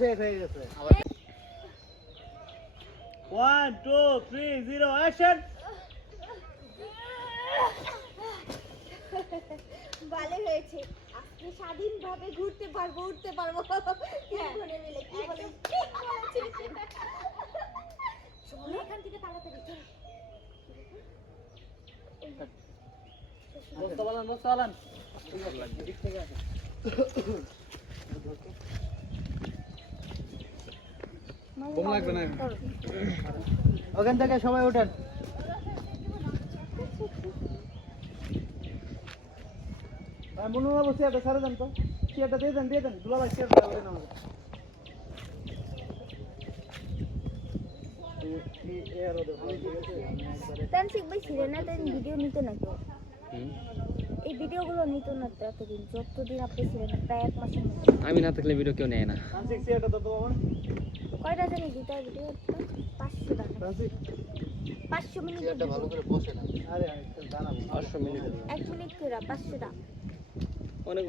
শেষ হয়ে গেছে 1 2 3 0 অ্যাকশন ভালো হয়েছে আজকে স্বাধীনভাবে ঘুরতে পারবো উঠতে পারবো তিনজনে মিলে কি বলে চলো এখান থেকে তাড়াতাড়ি চল মোস্তাবালান ঠিক আছে কম লাগবে না ওখান থেকে সবাই ওঠেন মনে হয় চেয়ারটা ছাড়ে দেন তো চেয়ারটা দিয়ে দেন দুলাভাই চেয়ারটা ওঠেন আমাদের তানসিক ভাই সিরেনা দেন ভিডিও নিতে না কেউ এই ভিডিওগুলো নিত না তো এতদিন যতদিন আপনি ছিলেন প্রায় 1 মাসের মতো আমি না থাকলে ভিডিও কেউ নেয় না তানসিক চেয়ারটা তো বাবা কয়টা জানি দিতে ভিডিও 500 টাকা তানসিক 500 মিনিট চেয়ারটা ভালো করে বসে না আরে জানাবো 500 মিনিট 1 মিনিট করে 500 টাকা অনেক